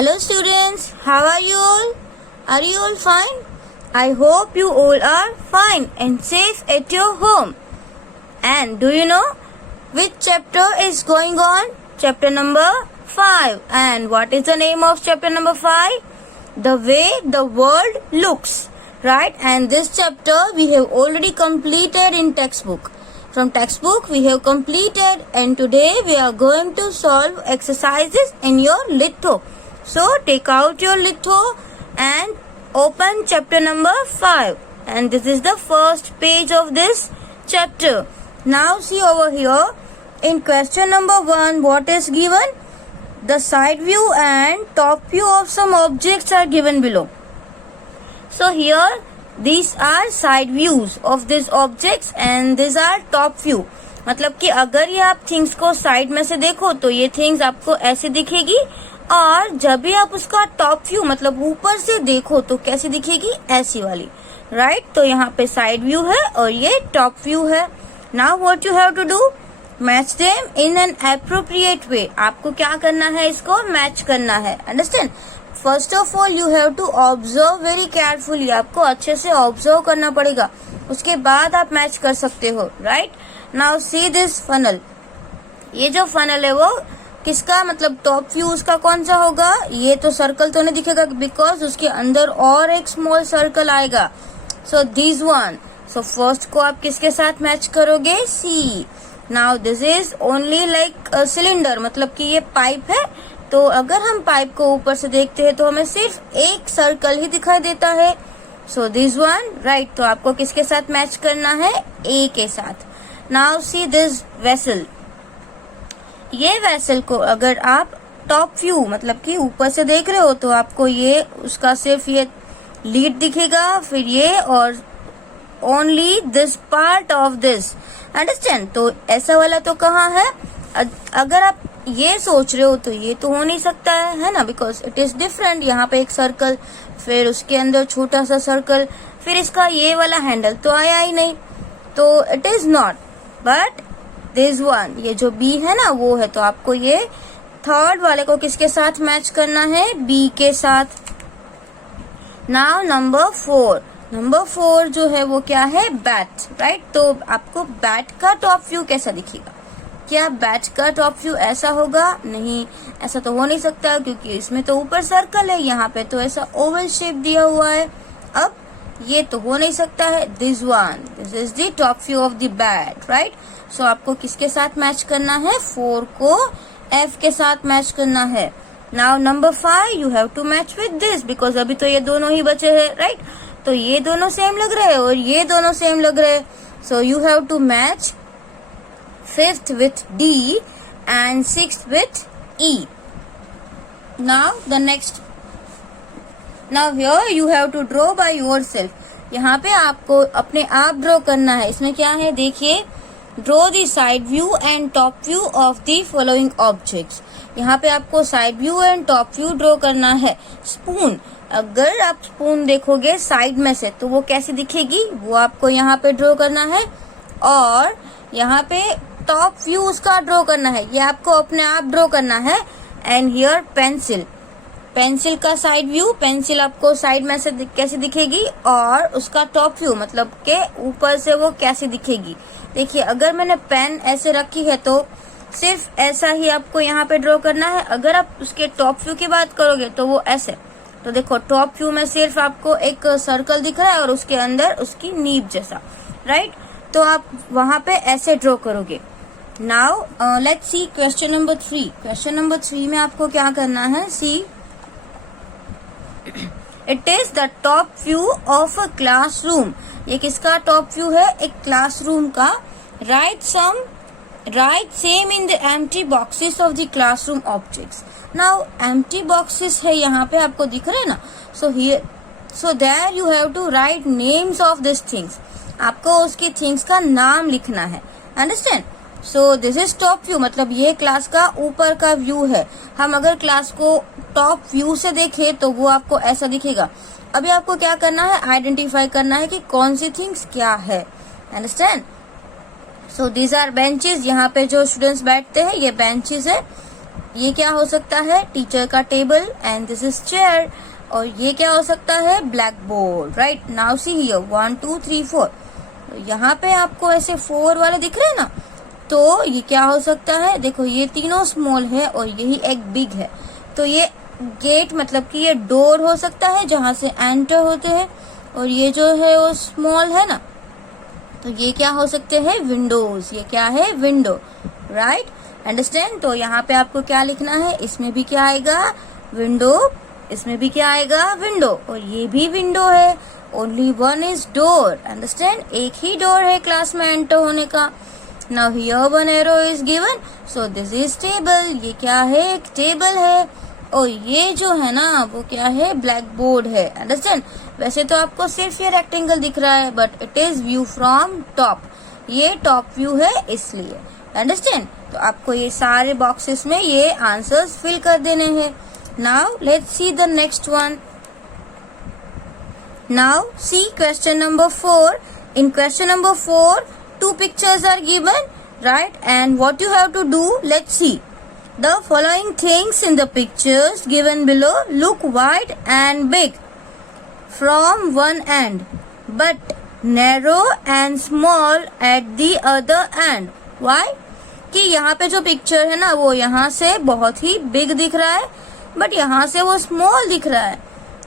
Hello students, how are you all? Are you all fine? I hope you all are fine and safe at your home. And do you know which chapter is going on? Chapter number 5. And what is the name of chapter number 5? The way the world looks. Right? And this chapter we have already completed in textbook. From textbook we have completed, and today we are going to solve exercises in your litho. So take out your litho and open chapter number 5, and this is the first page of this chapter. Now see over here in question number 1, what is given? The side view and top view of some objects are given below. So here these are side views of these objects and these are top view. मतलब कि अगर ये आप things को side में से देखो तो ये थिंग्स आपको ऐसे दिखेगी, और जब भी आप उसका टॉप व्यू मतलब ऊपर से देखो तो कैसी दिखेगी, ऐसी वाली. राइट तो यहाँ पे साइड व्यू है और ये टॉप व्यू है. Now what you have to do, match them in an appropriate way. आपको क्या करना है, इसको मैच करना है. Understand. First of all you have to observe very carefully. आपको अच्छे से ऑब्जर्व करना पड़ेगा, उसके बाद आप मैच कर सकते हो. Right now see this funnel. ये जो फनल है वो किसका मतलब टॉप व्यू उसका कौन सा होगा? ये तो सर्कल तो नहीं दिखेगा बिकॉज उसके अंदर और एक स्मॉल सर्कल आएगा. So this one. So first को आप किसके साथ मैच करोगे? C. Now this is only like cylinder, मतलब कि ये पाइप है. तो अगर हम पाइप को ऊपर से देखते हैं तो हमें सिर्फ एक सर्कल ही दिखाई देता है. सो दिस वन. राइट तो आपको किसके साथ मैच करना है? ए के साथ. Now see this vessel. ये वेसल को अगर आप टॉप व्यू मतलब कि ऊपर से देख रहे हो तो आपको ये उसका सिर्फ ये लीड दिखेगा, फिर ये और only this part of this. Understand. तो ऐसा वाला तो कहाँ है? अगर आप ये सोच रहे हो तो ये तो हो नहीं सकता है ना, बिकॉज इट इज डिफरेंट. यहाँ पे एक सर्कल, फिर उसके अंदर छोटा सा सर्कल, फिर इसका ये वाला हैंडल तो आया ही नहीं, तो it is not. But this one, ये जो बी है ना वो है. तो आपको ये थर्ड वाले को किसके साथ मैच करना है? बी के साथ. Now number 4. नंबर 4 जो है वो क्या है? बैट. राइट तो आपको बैट का टॉप व्यू कैसा दिखेगा? क्या बैट का टॉप व्यू ऐसा होगा? नहीं, ऐसा तो हो नहीं सकता क्योंकि इसमें तो ऊपर सर्कल है, यहाँ पे तो ऐसा ओवल शेप दिया हुआ है. अब ये तो हो नहीं सकता है. This one, this is the top view of the bat. Right so आपको किसके साथ मैच करना है? 4 को एफ के साथ मैच करना है. Now number 5 you have to match with this because अभी तो ये दोनों ही बचे हैं. राइट तो ये दोनों सेम लग रहे हैं और ये दोनों सेम लग रहे हैं. So you have to match 5th with D and 6th with E. Now the next. Now here you have to draw by yourself. यहाँ पे आपको अपने आप ड्रॉ करना है. इसमें क्या है देखिए, draw the side view and top view of the following objects. यहाँ पे आपको side view and top view draw करना है. स्पून, अगर आप स्पून देखोगे साइड में से तो वो कैसी दिखेगी, वो आपको यहाँ पे ड्रॉ करना है. और यहाँ पे टॉप व्यू उसका ड्रॉ करना है, ये आपको अपने आप ड्रॉ करना है. And here pencil. पेंसिल का साइड व्यू, पेंसिल आपको साइड में से कैसे दिखेगी और उसका टॉप व्यू मतलब के ऊपर से वो कैसे दिखेगी. देखिए अगर मैंने पेन ऐसे रखी है तो सिर्फ ऐसा ही आपको यहाँ पे ड्रॉ करना है. अगर आप उसके टॉप व्यू की बात करोगे तो वो ऐसे. तो देखो टॉप व्यू में सिर्फ आपको एक सर्कल दिख रहा है और उसके अंदर उसकी नीब जैसा. राइट तो आप वहां पे ऐसे ड्रॉ करोगे. Now let's see question number 3. Question number 3 में आपको क्या करना है? See it is the top view of a classroom. ये किसका टॉप व्यू है? एक क्लासरूम का. Right same in the empty boxes of the classroom objects. Now empty boxes है यहाँ पे आपको दिख रहे हैं ना. So there you have to write names of this things. आपको उसकी थिंग्स का नाम लिखना है. Understand. So this is top view मतलब ये क्लास का ऊपर का व्यू है. हम अगर क्लास को टॉप व्यू से देखें तो वो आपको ऐसा दिखेगा. अभी आपको क्या करना है? आइडेंटिफाई करना है कि कौन सी थिंग्स क्या है. Understand. So these are benches. यहाँ पे जो स्टूडेंट्स बैठते हैं ये बेंचेस है. ये क्या हो सकता है? टीचर का table, and this is chair. और ये क्या हो सकता है? Black board, right. Now see here 1 2 3 4। यहाँ पे आपको ऐसे 4 वाले दिख रहे हैं ना, तो ये क्या हो सकता है? देखो ये तीनों स्मॉल है और यही एक बिग है, तो ये गेट मतलब कि ये डोर हो सकता है जहां से एंटर होते हैं, और ये जो है वो स्मॉल है ना, तो ये क्या हो सकते हैं? विंडोज। ये क्या है? Window, right. अंडरस्टैंड? तो यहाँ पे आपको क्या लिखना है? इसमें भी क्या आएगा? विंडो। इसमें भी क्या आएगा? विंडो। और ये भी विंडो है। Only one is door. Understand? एक ही डोर है क्लास में एंटर होने का। Now here one arrow is given, so this is table. ये क्या है? एक टेबल है। और ये जो है ना वो क्या है? ब्लैक बोर्ड है। अंडरस्टैंड? वैसे तो आपको सिर्फ ये रेक्टेंगल दिख रहा है, but it is view from top. ये टॉप व्यू है इसलिए। अंडरस्टैंड? तो आपको ये सारे बॉक्सेस में ये आंसर्स फिल कर देने हैं। Now let's see the next one. Now see question number 4. In question number 4, 2 pictures are given, right? And what you have to do, let's see. The following things in the pictures given below look wide and big from one end, but narrow and small at the other end. Why? कि यहाँ पे जो picture है ना वो यहाँ से बहुत ही बिग दिख रहा है, बट यहाँ से वो स्मॉल दिख रहा है,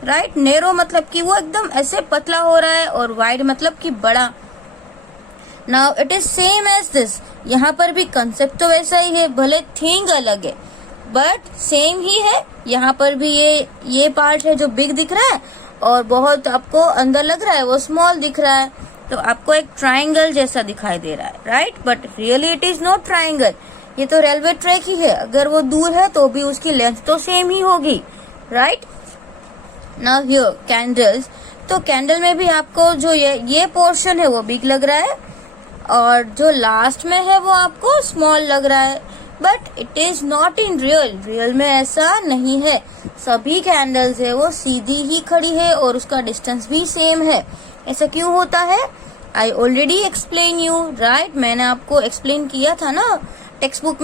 राइट। नेरो मतलब कि वो एकदम ऐसे पतला हो रहा है, और वाइड मतलब कि बड़ा। Now it is same as this. यहाँ पर भी कंसेप्ट तो वैसा ही है, भले थिंग अलग है बट सेम ही है। यहाँ पर भी ये पार्ट है जो बिग दिख रहा है, और बहुत आपको अंदर लग रहा है वो स्मॉल दिख रहा है, तो आपको एक ट्राइंगल जैसा दिखाई दे रहा है, right. But really it is not triangle. ये तो रेलवे ट्रैक ही है, अगर वो दूर है तो भी उसकी लेंथ तो सेम ही होगी, राइट। नाउ हियर कैंडल्स, तो कैंडल में भी आपको जो ये पोर्शन है वो बिग लग रहा है, और जो लास्ट में है वो आपको स्मॉल लग रहा है, but it is not in real में ऐसा नहीं है। सभी कैंडल्स है वो सीधी ही खड़ी है और उसका डिस्टेंस भी सेम है। ऐसा क्यों होता है? I already explain you, right. मैंने आपको एक्सप्लेन किया था ना टेक्स्ट बुक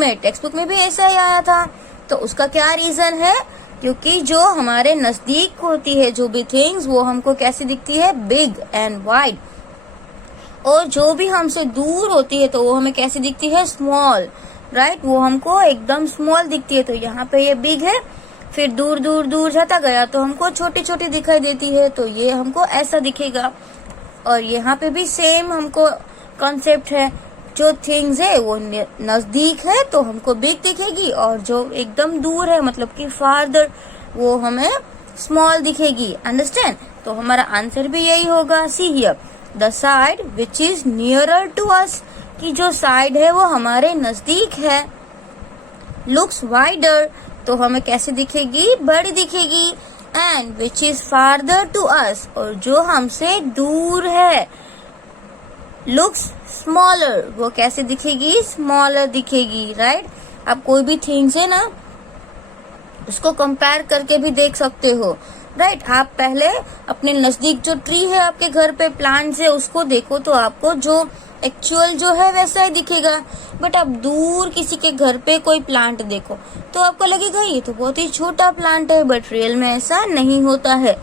में भी ऐसा ही आया था। तो उसका क्या रीजन है? क्योंकि जो हमारे नजदीक होती है जो भी थिंग्स, वो हमको कैसी दिखती है? Big and wide. और जो भी हमसे दूर होती है तो वो हमें कैसी दिखती है? Small, right. वो हमको एकदम स्मॉल दिखती है। तो यहाँ पे ये बिग है, फिर दूर दूर दूर जाता गया तो हमको छोटी छोटी दिखाई देती है, तो ये हमको ऐसा दिखेगा। और यहाँ पे भी सेम हमको कॉन्सेप्ट है, जो थिंग्स है वो नजदीक है तो हमको बिग दिखेगी, और जो एकदम दूर है मतलब कि फार्दर, वो हमें स्मॉल दिखेगी। अंडरस्टैंड? तो हमारा आंसर भी यही होगा। See here the side which is nearer to us, कि जो साइड है वो हमारे नजदीक है। लुक्स वाइडर, तो हमें कैसे दिखेगी? बड़ी दिखेगी। And which is farther to us, और जो हमसे दूर है। लुक्स स्मॉलर, वो कैसे दिखेगी? स्मॉलर दिखेगी, राइट। आप कोई भी थिंग्स है ना उसको कंपेयर करके भी देख सकते हो, राइट। आप पहले अपने नजदीक जो ट्री है आपके घर पे, प्लांट्स है, उसको देखो तो आपको जो एक्चुअल जो है वैसा ही दिखेगा। बट आप दूर किसी के घर पे कोई प्लांट देखो तो आपको लगेगा ये तो बहुत ही छोटा प्लांट है, बट रियल में ऐसा नहीं होता है,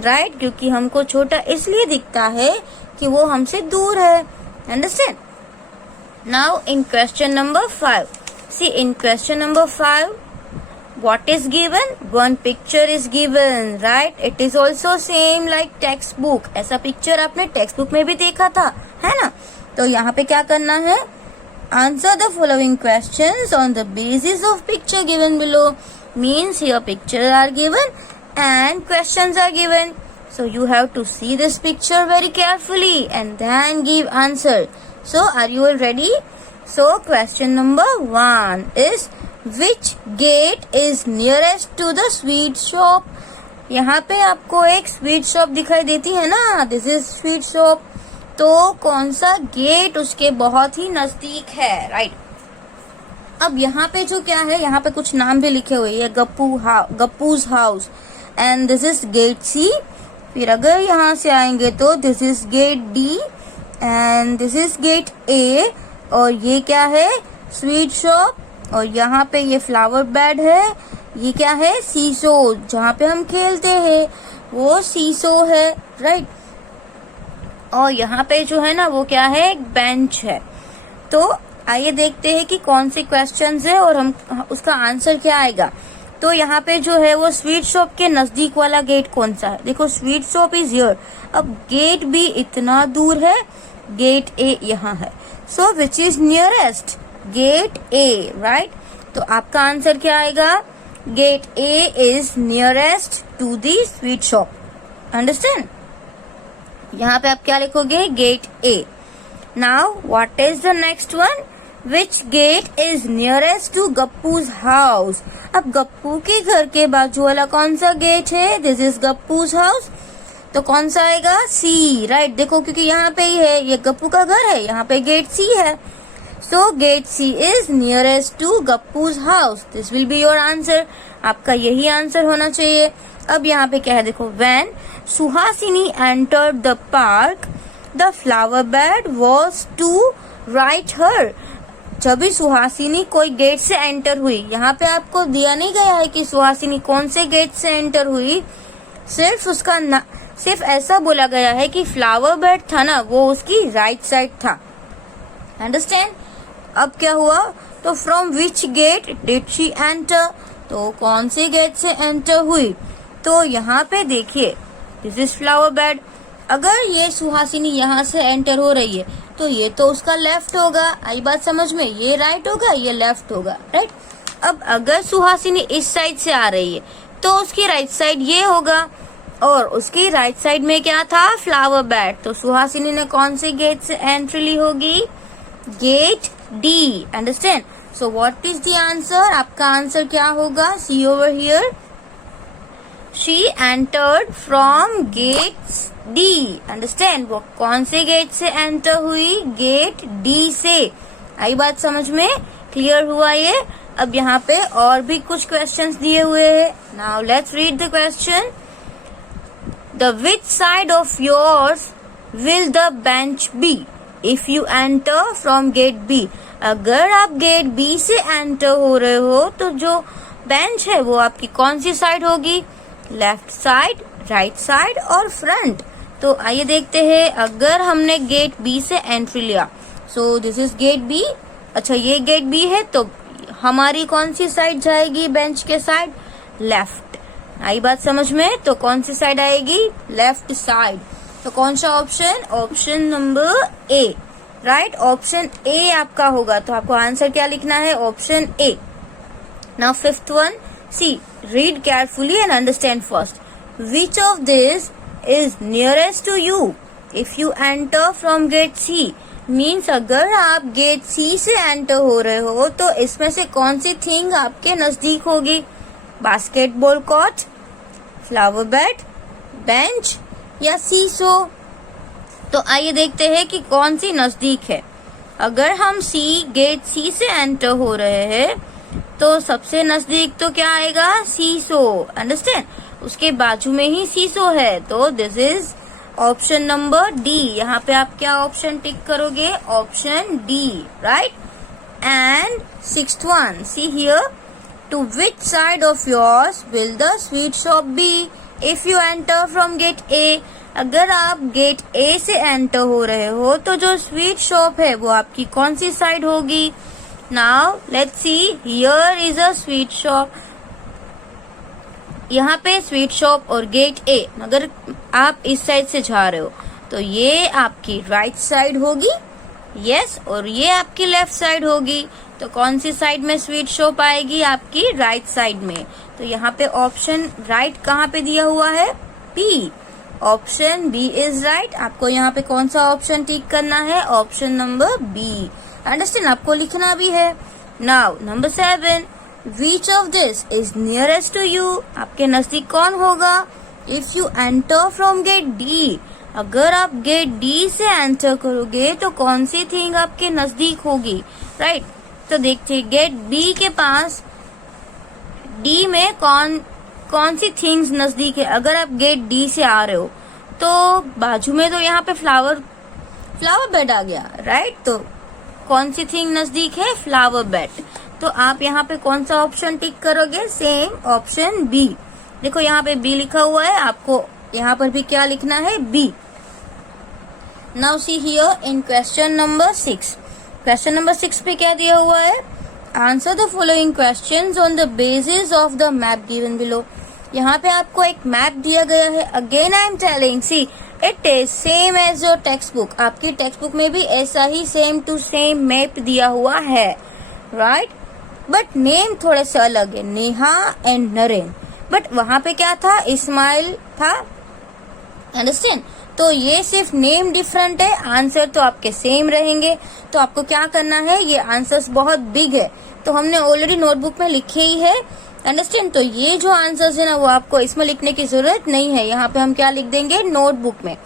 राइट। क्योंकि हमको छोटा इसलिए दिखता है कि वो हमसे दूर है। Understand? Now in question number 5, see in question number 5 what is given? One picture is given, right? It is also same like textbook. ऐसा पिक्चर आपने टेक्स्ट बुक में भी देखा था, है ना। तो यहाँ पे क्या करना है? Answer the following questions on the basis of picture given below. Means here pictures are given and questions are given. So you have to see this picture very carefully and then give answer. So are you all ready? So question number 1 is Which gate is nearest to the sweet shop? यहाँ पे आपको एक sweet shop दिखाई देती है ना, this is sweet shop. तो कौन सा गेट उसके बहुत ही नजदीक है, राइट। अब यहाँ पे जो क्या है, यहाँ पे कुछ नाम भी लिखे हुए हैं, Gappu's house, and this is gate C. फिर अगर यहाँ से आएंगे तो this is gate D, and this is gate A, और ये क्या है? Sweet shop. और यहाँ पे ये फ्लावर बेड है, ये क्या है, सीसो, जहाँ पे हम खेलते हैं वो सीसो है, राइट। और यहाँ पे जो है ना वो क्या है, एक बेंच है। तो आइए देखते हैं कि कौन से क्वेश्चंस है और हम उसका आंसर क्या आएगा। तो यहाँ पे जो है वो स्वीट शॉप के नजदीक वाला गेट कौन सा है, देखो स्वीट शॉप इज हियर। अब गेट भी इतना दूर है, गेट ए यहाँ है, so which is nearest, gate A, right. तो आपका आंसर क्या आएगा, gate A is nearest to the sweet shop, understand. यहाँ पे आप क्या लिखोगे, gate A. Now what is the next one, which gate is nearest to Gappu's house. अब गप्पू के घर के बाजू वाला कौन सा गेट है, दिस इज गप्पूज हाउस, तो कौन सा आएगा, सी, राइट। देखो क्योंकि यहाँ पे ही है, ये गप्पू का घर है, यहाँ पे गेट सी है, so gate C is nearest to Gappu's house, this will be your answer. आपका यही आंसर होना चाहिए। अब यहाँ पे क्या है, देखो when Suhasini entered the park the flower bed was to right her. जब भी सुहासिनी कोई गेट से एंटर हुई, यहाँ पे आपको दिया नहीं गया है कि सुहासिनी कौन से गेट से एंटर हुई, सिर्फ उसका सिर्फ ऐसा बोला गया है कि फ्लावर बेड था ना वो उसकी राइट साइड था, अंडरस्टैंड। अब क्या हुआ, तो from which gate did she enter, तो कौन से गेट से एंटर हुई। तो यहाँ पे देखिए दिस इज फ्लावर बेड, अगर ये सुहासिनी यहाँ से एंटर हो रही है तो ये तो उसका लेफ्ट होगा, आई बात समझ में, ये राइट होगा ये लेफ्ट होगा, राइट। अब अगर सुहासिनी इस साइड से आ रही है तो उसकी राइट साइड ये होगा, और उसकी राइट साइड में क्या था, फ्लावर बेड। तो सुहासिनी ने कौन से गेट से एंट्री ली होगी, gate D, understand. So what is the answer, आपका आंसर क्या होगा, see over here, she entered from gate D, understand. वो कौन से गेट से एंटर हुई, गेट डी से, आई बात समझ में, क्लियर हुआ ये। अब यहाँ पे और भी कुछ क्वेश्चंस दिए हुए हैं, now let's read the question. The which side of yours will the bench be if you enter from gate B. अगर आप गेट बी से एंटर हो रहे हो तो जो बेंच है वो आपकी कौन सी साइड होगी, लेफ्ट साइड, राइट साइड और फ्रंट। तो आइए देखते हैं, अगर हमने गेट बी से एंट्री लिया, so this is gate B, अच्छा ये गेट बी है, तो हमारी कौन सी साइड जाएगी, बेंच के साइड, लेफ्ट, आई बात समझ में। तो कौन सी साइड आएगी, लेफ्ट साइड। तो कौन सा option, option number A, right, option A आपका होगा। तो आपको आंसर क्या लिखना है, option A. Now fifth one, see, read carefully and understand first. Which of this is nearest to you? If you enter from gate C, means अगर आप gate सी से एंटर हो रहे हो तो इसमें से कौन सी थिंग आपके नजदीक होगी, basketball court, flower bed, bench या सीसो। तो आइए देखते हैं कि कौन सी नजदीक है। अगर हम गेट सी से एंटर हो रहे हैं तो सबसे नजदीक तो क्या आएगा, सीसो, अंडरस्टैंड। उसके बाजू में ही सीसो है, तो this is option number D. यहाँ पे आप क्या ऑप्शन टिक करोगे, option D, right. And sixth one, see here, to which side of yours will the sweet shop be if you enter from gate A. अगर आप gate ए से enter हो रहे हो तो जो स्वीट शॉप है वो आपकी कौन सी साइड होगी। Now let's C, here is a sweet shop, यहाँ पे स्वीट शॉप और गेट ए, अगर आप इस साइड से जा रहे हो तो ये आपकी राइट साइड होगी, यस, और ये आपकी लेफ्ट साइड होगी। तो कौन सी साइड में स्वीट शॉप आएगी, आपकी राइट साइड में। तो यहाँ पे ऑप्शन राइट कहाँ पे दिया हुआ है, B, option B is right. आपको यहाँ पे कौन सा ऑप्शन टिक करना है, ऑप्शन नंबर बी, अंडरस्टैंड, आपको लिखना भी है। Now number 7, which of this is nearest to you, आपके नजदीक कौन होगा, if you enter from gate D. अगर आप गेट डी से एंटर करोगे तो कौन सी थिंग आपके नजदीक होगी, राइट। तो देखिए गेट बी के पास डी में कौन सी थिंग्स नजदीक है। अगर आप गेट डी से आ रहे हो तो बाजू में तो यहाँ पे फ्लावर बेड आ गया, राइट। तो कौन सी थिंग नजदीक है, फ्लावर बेड। तो आप यहाँ पे कौन सा ऑप्शन टिक करोगे? Same option B. देखो यहाँ पे बी लिखा हुआ है, आपको यहाँ पर भी क्या लिखना है? B. Now see here in question number 6। Question number 6 पे क्या दिया हुआ है? Answer the following questions on the basis of the map given below. यहाँ पे आपको एक मैप दिया गया है। Again I am telling, see it is same as your textbook. आपकी टेक्स्ट बुक में भी ऐसा ही सेम टू सेम मैप दिया हुआ है, राइट? बट नेम थोड़े से अलग है, नेहा एंड नरेन। बट वहां पे क्या था? इस्माइल था, अंडरस्टैंड? तो ये सिर्फ नेम डिफरेंट है, आंसर तो आपके सेम रहेंगे। तो आपको क्या करना है? ये आंसर्स बहुत बिग है तो हमने ऑलरेडी नोटबुक में लिखे ही है, अंडरस्टैंड? तो ये जो आंसर्स है ना वो आपको इसमें लिखने की जरूरत नहीं है। यहाँ पे हम क्या लिख देंगे? नोटबुक में,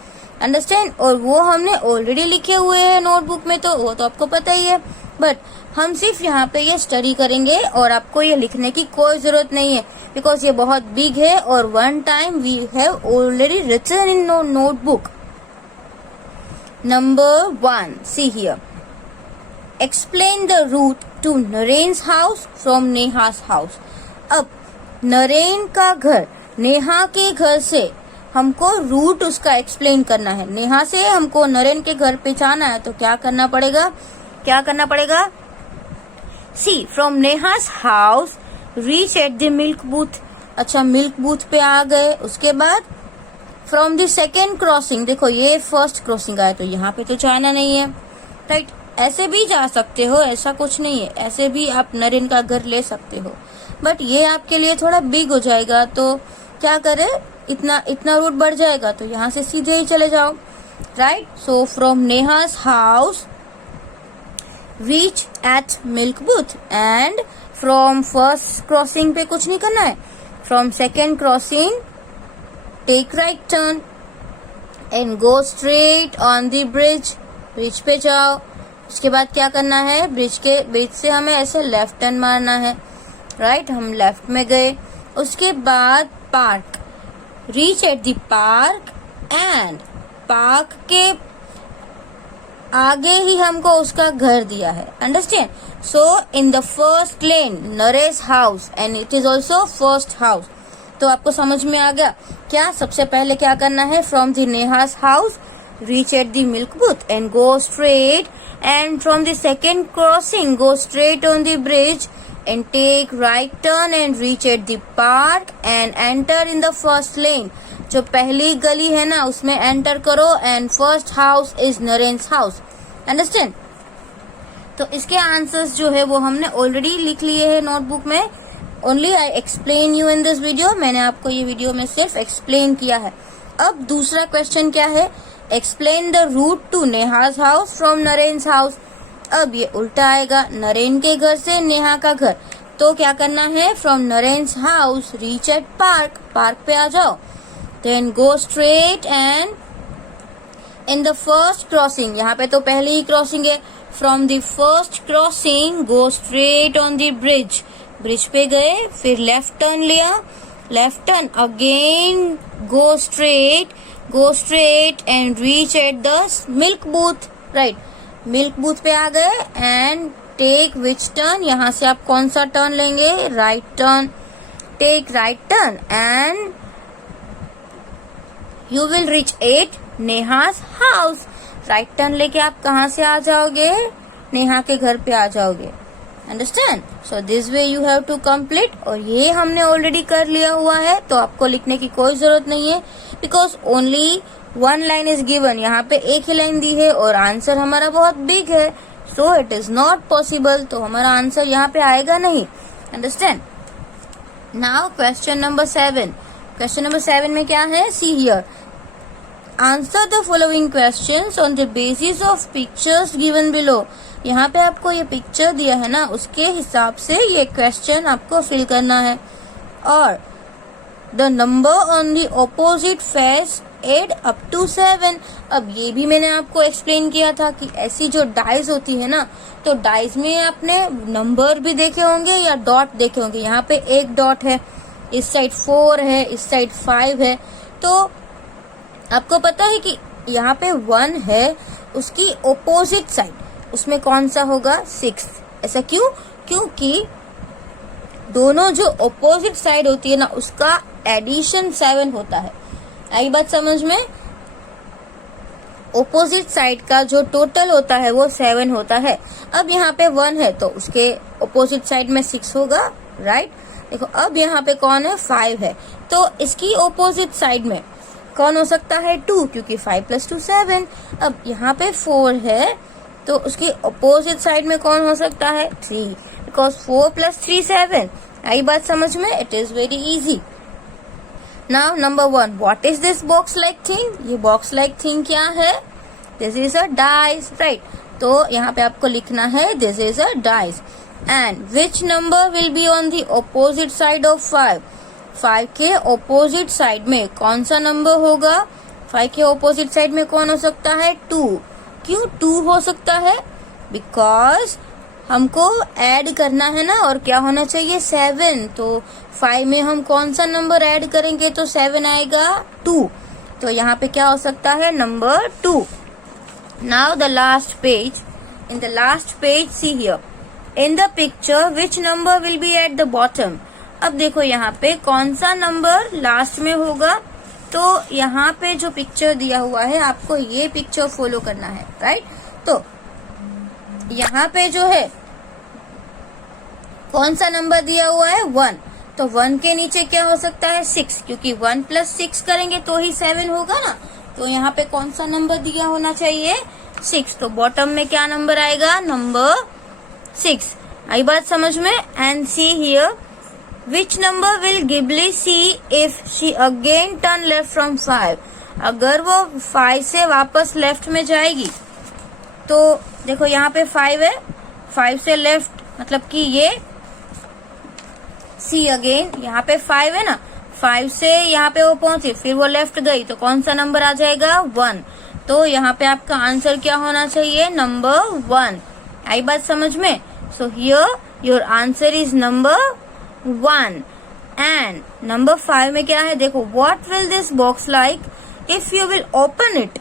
अंडरस्टैंड? और वो हमने ऑलरेडी लिखे हुए हैं नोटबुक में, तो वो तो आपको पता ही है। बट हम सिर्फ यहाँ पे ये स्टडी करेंगे और आपको ये लिखने की कोई जरूरत नहीं है, बिकॉज ये बहुत बिग है और one time we have already written in notebook. Number 1, see here, explain the route to Naren's house from Neha's house. अब नरेन का घर नेहा के घर से हमको रूट उसका एक्सप्लेन करना है। नेहा से हमको नरेन के घर पे जाना है तो क्या करना पड़ेगा? क्या करना पड़ेगा? See from Neha's house reach at the milk booth. अच्छा, मिल्क बूथ पे आ गए। उसके बाद फ्रॉम द सेकेंड क्रॉसिंग, देखो ये फर्स्ट क्रॉसिंग आया तो यहाँ पे तो जाना नहीं है, राइट? ऐसे भी जा सकते हो, ऐसा कुछ नहीं है, ऐसे भी आप नरेन का घर ले सकते हो। बट ये आपके लिए थोड़ा बिग हो जाएगा तो क्या करे, इतना रूट बढ़ जाएगा तो यहाँ से सीधे ही चले जाओ, right? So from Neha's house reach at milk booth and from first crossing पे कुछ नहीं करना है, from second crossing take right turn and go straight on the bridge। Bridge पे जाओ। उसके बाद क्या करना है? ब्रिज से हमें ऐसे लेफ्ट टर्न मारना है, राइट? हम लेफ्ट में गए। उसके बाद park, reach at the park and park के आगे ही हमको उसका घर दिया है, understand? So in the first lane Naresh house and it is also first house. तो आपको समझ में आ गया क्या? सबसे पहले क्या करना है? From the Neha's house reach at the milk booth and go straight, and from the second crossing go straight on the bridge and take right turn and reach at the park and enter in the first lane. जो पहली गली है ना उसमें enter करो and first house is Naren's house, understand? तो इसके answers जो है वो हमने ऑलरेडी लिख लिए हैं नोटबुक में। Only I explain you in this video. मैंने आपको ये वीडियो में सिर्फ एक्सप्लेन किया है। अब दूसरा क्वेश्चन क्या है? Explain the route to Neha's house from Naren's house. अब ये उल्टा आएगा, नरेन के घर से नेहा का घर। तो क्या करना है? From Naren's house reach at park, park पे आ जाओ। Then go straight and in the first crossing, यहाँ पे तो पहली ही क्रॉसिंग है, from the first crossing go straight on the bridge. Bridge पे गए, फिर लेफ्ट टर्न लिया, left turn again, go straight and reach at the milk booth, right? Milk booth पे आ गए एंड टेक विच टर्न, यहाँ से आप कौन सा टर्न लेंगे? Right turn. Take right turn and you will reach at Neha's house. Right turn लेके आप कहाँ से आ जाओगे? नेहा के घर पे आ जाओगे, understand? So this way you have to complete. और ये हमने ऑलरेडी कर लिया हुआ है तो आपको लिखने की कोई जरूरत नहीं है, because only one line is given. यहाँ पे एक ही लाइन दी है और आंसर हमारा बहुत बिग है, so it is not possible. तो हमारा आंसर यहाँ पे आएगा नहीं, understand? Now question number 7। Question number 7 में क्या है? See here, answer the following questions on the basis of pictures given below. यहाँ पे आपको ये पिक्चर दिया है ना, उसके हिसाब से ये क्वेश्चन आपको फिल करना है। और the number on the opposite face add up to 7। अब ये भी मैंने आपको एक्सप्लेन किया था कि ऐसी जो डाइज होती है ना, तो डाइज में आपने नंबर भी देखे होंगे या डॉट देखे होंगे। यहाँ पे एक डॉट है, इस साइड 4 है, इस साइड 5 है। तो आपको पता है कि यहाँ पे 1 है, उसकी ओपोजिट साइड उसमें कौन सा होगा? 6। ऐसा क्यों? क्योंकि दोनों जो ऑपोजिट साइड होती है ना उसका एडिशन 7 होता है। आई बात समझ में? ऑपोजिट साइड का जो टोटल होता है वो 7 होता है। अब यहाँ पे 1 है तो उसके ऑपोजिट साइड में 6 होगा, राइट। देखो अब यहाँ पे कौन है, 5 है, तो इसकी ऑपोजिट साइड में कौन हो सकता है, 2, क्योंकि 5 + 2 7। अब यहाँ पे 4 है तो उसकी ऑपोजिट साइड में कौन हो सकता है, 3, बिकॉज 4 + 3 7। आई बात समझ में? It is very easy. Now number 1, what is this box like thing? ये बॉक्स लाइक थिंग क्या है? This is a dice, right. तो यहाँ पे आपको लिखना है this is a dice. And which number will be on the opposite side of 5? 5 के ऑपोजिट साइड में कौन सा नंबर होगा? 5 के ऑपोजिट साइड में कौन हो सकता है, 2। क्यों 2 हो सकता है? बिकॉज हमको ऐड करना है ना, और क्या होना चाहिए, 7। तो 5 में हम कौन सा नंबर ऐड करेंगे तो 7 आएगा, 2। तो यहाँ पे क्या हो सकता है, number 2। Now the last page, in the last page C here, in the picture which number will be at the bottom? अब देखो यहाँ पे कौन सा नंबर लास्ट में होगा, तो यहाँ पे जो पिक्चर दिया हुआ है आपको ये पिक्चर फॉलो करना है, राइट। तो यहाँ पे जो है कौन सा नंबर दिया हुआ है, 1। तो 1 के नीचे क्या हो सकता है, 6, क्योंकि 1 + 6 करेंगे तो ही 7 होगा ना। तो यहाँ पे कौन सा नंबर दिया होना चाहिए, 6। तो बॉटम में क्या नंबर आएगा, नंबर 6। आई बात समझ में? And see here, which number will Ghibli see if she again turn left from 5? अगर वो 5 से वापस लेफ्ट में जाएगी तो देखो यहाँ पे 5 है, 5 से लेफ्ट मतलब कि ये सी अगेन, यहाँ पे 5 है ना, 5 से यहाँ पे वो पहुंची, फिर वो लेफ्ट गई तो कौन सा नंबर आ जाएगा, 1। तो यहाँ पे आपका आंसर क्या होना चाहिए, नंबर 1। आई बात समझ में? So here your answer is number 1। And number 5 में क्या है, देखो, what will this box like if you will open it?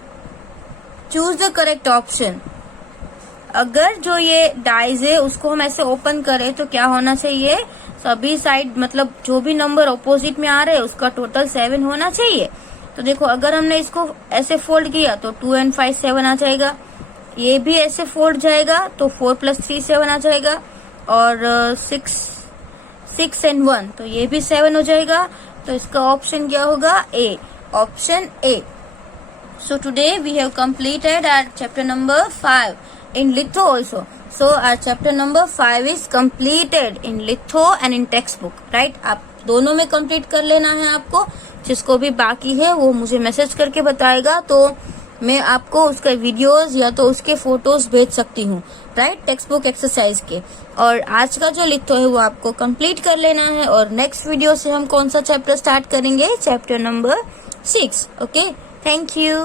Choose the correct option. अगर जो ये डाइज है उसको हम ऐसे ओपन करें तो क्या होना चाहिए, सभी साइड मतलब जो भी नंबर ऑपोजिट में आ रहे हैं उसका टोटल 7 होना चाहिए। तो देखो अगर हमने इसको ऐसे फोल्ड किया तो 2 and 5 7 आ जाएगा, ये भी ऐसे फोल्ड जाएगा तो 4 + 3 7 आ जाएगा, और 6 and 1 तो ये भी 7 हो जाएगा। तो इसका ऑप्शन क्या होगा, A, option A. So today we have completed our chapter number 5 in litho also. So our chapter number 5 is completed in litho and in textbook, right? आप दोनों में कंप्लीट कर लेना है आपको। जिसको भी बाकी है वो मुझे मैसेज करके बताएगा तो मैं आपको उसका वीडियोस या तो उसके फोटोज भेज सकती हूँ, राइट, टेक्स्ट बुक एक्सरसाइज के। और आज का जो लिथो है वो आपको कंप्लीट कर लेना है, और नेक्स्ट वीडियो से हम कौन सा चैप्टर स्टार्ट करेंगे, chapter number 6। Okay, thank you.